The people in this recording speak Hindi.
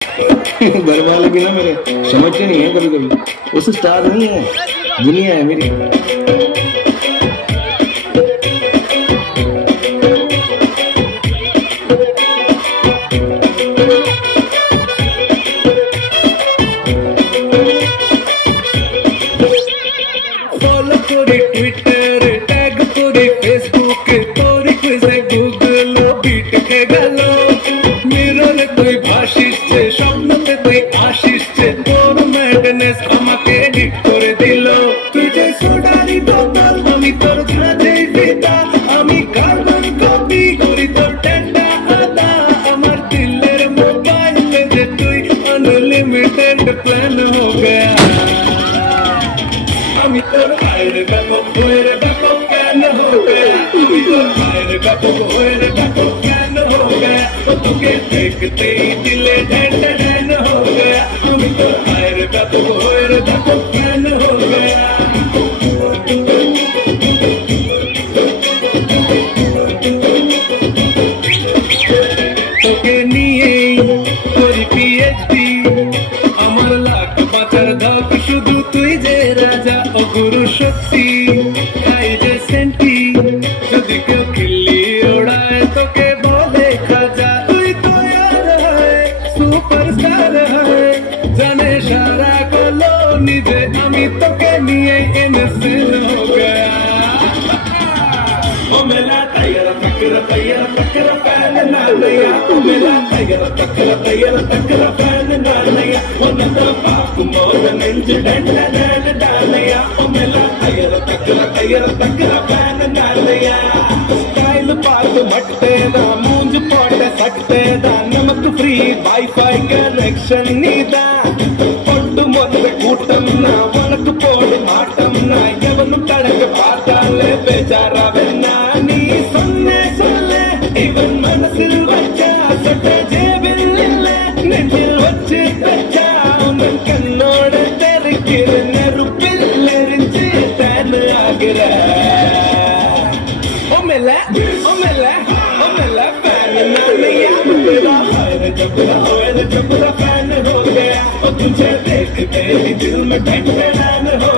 घर वाले भी ना मेरे समझते नहीं है कभी कभी। उस स्टार नहीं है, दुनिया है मेरी। फॉलो करी ट्विटर टैग करी फेसबुक तोरी क्विजे गुगल बीट के गलो मिरर তুই ভাসিসছে স্বপ্নতে তুই আসিসছে তোর ম্যাডনেস আমাকে এডিট করে দিল তুই যে সোডারি বোতল আমি তোর ছাদেই ফিতা আমি কার্বন কপি করি তোর টেন্ডা আদা আমার দিলের মোবাইলে যে তুই আনলিমিটেড প্ল্যান हो गया আমি তোর ভাইয়ের ব্যাপক হয়ে ব্যাপক ফ্যান हो गया আমি তোর ভাইয়ের ব্যাপক হয়ে ব্যাপক ফ্যান हो गया তোকে দেখতে ही দিলে ঢেন ঢেন हो गया আমি তোর ভাইয়ের ব্যাপক হয়ে ব্যাপক ফ্যান हो गया তোকে নিয়ে করি পিএইচডি আমার লাখ বাঁচার ধাপ শুধু তুই যে রাজা ও গুরু শক্তি খাই যে সেন্টি যদি কেউ খিল্লি ওড়ায় তোকে বলে খাজা তুই তো यार है সুপারস্টার है জানে সারা কলোনি যে আমি তোকে নিয়ে ইনসেন हो गया ओ मेला तैयार तकरा फैन ना नया ओ मेला तैयार फैन ना नया one of the pop more than incident and डालया ओ मेला तैयार तकरा फैन ना नया स्टाइल पास मटते ना मूंज पोटे सटते दा नमक फ्री वाईफाई कनेक्शन नीदा पट्टु मोदे कूटम ना वनक पोडी माटम ना एवनु कड़क पाताले बेचारा वेन्ना नी सोन्ने सोल्ले इवन मनसिल बच्चा सटे जेबिल्लिल्ले नेंजिल वच्चे बच्चा उन्न कन्नोड तेरकिर नेरुपिल्लेरिंची तैन आगिरा ओ मेला फैन ना नया मेरा जबरा फैन हो गया और तुझे देखते ही दिल में ढंढन हो